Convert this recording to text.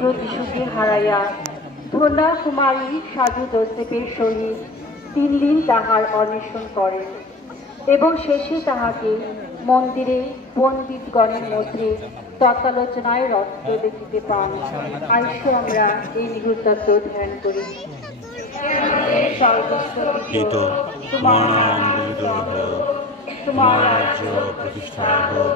পুত্র যিশুকে হারাইয়া ধন্যা কুমারী সাধু যোসেফের সহিত 3 দিন তাহার অন্বেষণ করেন এবং শেষে তাহাকে মন্দিরে পণ্ডিতগণের মধ্যে তত্ত্বালোচনায় রত দেখিতে পান। আইসো আমরা এই নিহুতত্ব ধ্যান করি। পিত তোমার নাম পবিত্র হোক, তোমার রাজ্য প্রতিষ্ঠা হোক,